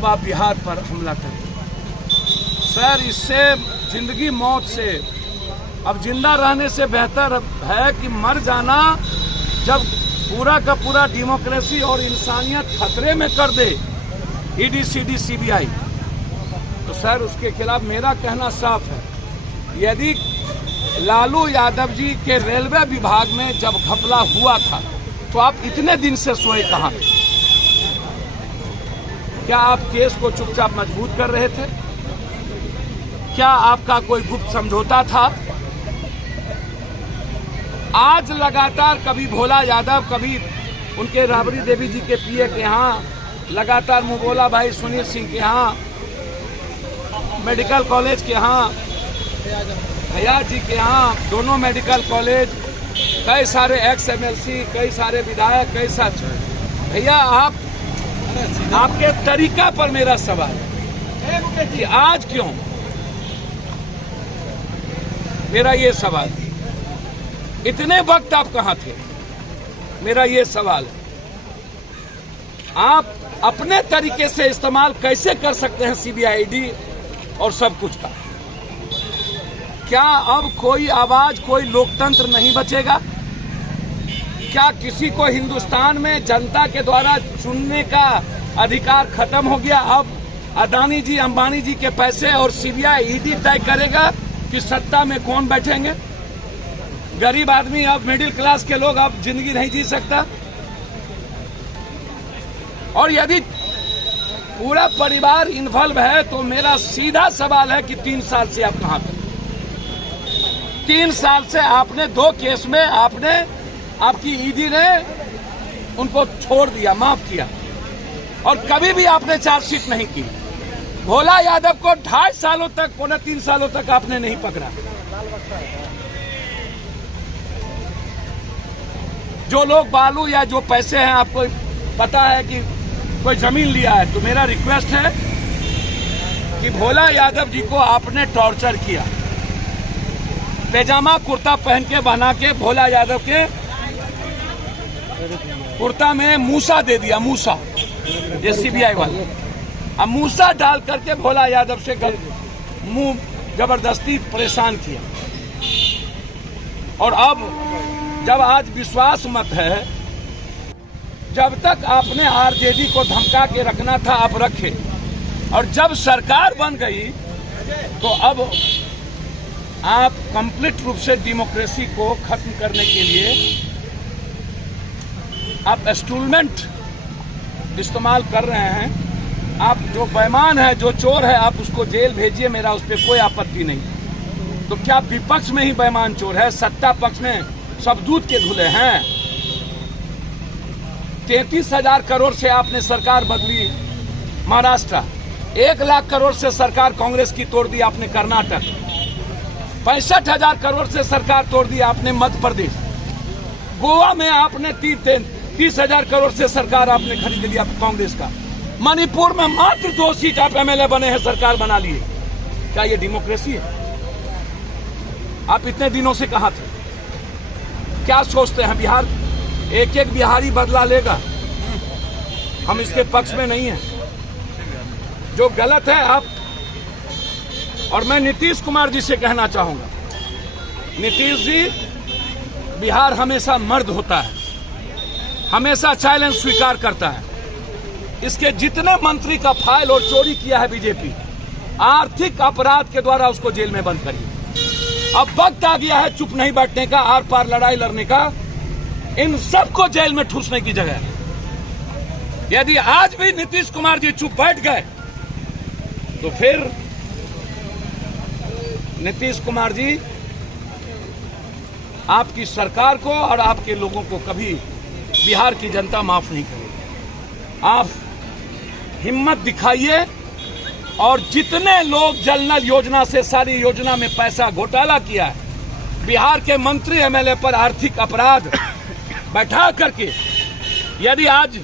अब आप बिहार पर हमला करें। सर, इससे जिंदगी मौत से, अब जिंदा रहने से बेहतर है कि मर जाना। जब पूरा का पूरा डेमोक्रेसी और इंसानियत खतरे में कर दे ईडी, सीडी, सीबीआई, तो सर उसके खिलाफ मेरा कहना साफ है। यदि लालू यादव जी के रेलवे विभाग में जब घपला हुआ था तो आप इतने दिन से सोए कहां थे? क्या आप केस को चुपचाप मजबूत कर रहे थे? क्या आपका कोई गुप्त समझौता था? आज लगातार कभी भोला यादव, कभी उनके राबड़ी देवी जी के पीए के यहाँ, लगातार मुबोला भाई सुनील सिंह के यहाँ, मेडिकल कॉलेज के यहाँ, भैया जी के यहाँ, दोनों मेडिकल कॉलेज, कई सारे एक्स एमएलसी, कई सारे विधायक, कई सारे भैया, आपके तरीका पर मेरा सवाल है कि आज क्यों? मेरा ये सवाल, इतने वक्त आप कहां थे? मेरा ये सवाल है। आप अपने तरीके से इस्तेमाल कैसे कर सकते हैं सीबीआई, ईडी और सब कुछ का? क्या अब कोई आवाज, कोई लोकतंत्र नहीं बचेगा? क्या किसी को हिंदुस्तान में जनता के द्वारा चुनने का अधिकार खत्म हो गया? अब अदानी जी, अंबानी जी के पैसे और सीबीआई, ईडी तय करेगा कि सत्ता में कौन बैठेंगे? गरीब आदमी, अब मिडिल क्लास के लोग अब जिंदगी नहीं जी सकता। और यदि पूरा परिवार इन्वॉल्व है तो मेरा सीधा सवाल है कि 3 साल से आप कहां थे? 3 साल से आपने 2 केस में आपकी ईडी ने उनको छोड़ दिया, माफ किया, और कभी भी आपने चार्जशीट नहीं की। भोला यादव को 2.5 सालों तक, 3 सालों तक आपने नहीं पकड़ा। जो लोग बालू या जो पैसे हैं, आपको पता है कि कोई जमीन लिया है, तो मेरा रिक्वेस्ट है कि भोला यादव जी को आपने टॉर्चर किया, पैजामा कुर्ता पहन के बना के भोला यादव के कुर्ता में मूसा दे दिया, मूसा, ये सीबीआई वाले, अब मूसा डाल करके भोला यादव से मुंह जबरदस्ती परेशान किया। और अब जब आज विश्वास मत है, जब तक आपने आरजेडी को धमका के रखना था आप रखे, और जब सरकार बन गई तो अब आप कंप्लीट रूप से डेमोक्रेसी को खत्म करने के लिए आप इंस्ट्रूमेंट इस्तेमाल कर रहे हैं। आप जो बेईमान है, जो चोर है, आप उसको जेल भेजिए, मेरा उस पर कोई आपत्ति नहीं। तो क्या विपक्ष में ही बेईमान चोर है? सत्ता पक्ष में सब दूध के धुले हैं। 33,000 करोड़ से आपने सरकार बदली महाराष्ट्र, 1 लाख करोड़ से सरकार कांग्रेस की तोड़ दी आपने कर्नाटक, 65,000 करोड़ से सरकार तोड़ दी आपने मध्य प्रदेश, गोवा में आपने 30,000 करोड़ से सरकार आपने खरीद लिया कांग्रेस का, मणिपुर में मात्र 2 सीट आप एमएलए बने हैं, सरकार बना लिए। क्या ये डेमोक्रेसी है? आप इतने दिनों से कहां थे? क्या सोचते हैं बिहार एक बिहारी बदला लेगा? हम इसके पक्ष में नहीं हैं। जो गलत है आप, और मैं नीतीश कुमार जी से कहना चाहूंगा, नीतीश जी, बिहार हमेशा मर्द होता है, हमेशा चैलेंज स्वीकार करता है। इसके जितने मंत्री का फाइल और चोरी किया है बीजेपी, आर्थिक अपराध के द्वारा उसको जेल में बंद करिए। अब वक्त आ गया है चुप नहीं बैठने का, आर पार लड़ाई लड़ने का। इन सबको जेल में ठूसने की जगह, यदि आज भी नीतीश कुमार जी चुप बैठ गए तो फिर नीतीश कुमार जी आपकी सरकार को और आपके लोगों को कभी बिहार की जनता माफ नहीं करेगी। आप हिम्मत दिखाइए, और जितने लोग जल नल योजना से सारी योजना में पैसा घोटाला किया है, बिहार के मंत्री एमएलए पर आर्थिक अपराध बैठा करके, यदि आज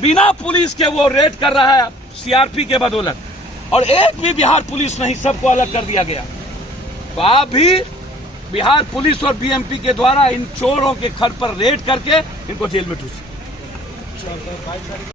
बिना पुलिस के वो रेड कर रहा है सीआरपी के बदौलत, और एक भी बिहार पुलिस नहीं, सबको अलग कर दिया गया, तो आप भी बिहार पुलिस और बीएमपी के द्वारा इन चोरों के घर पर रेड करके इनको जेल में ठूसिए।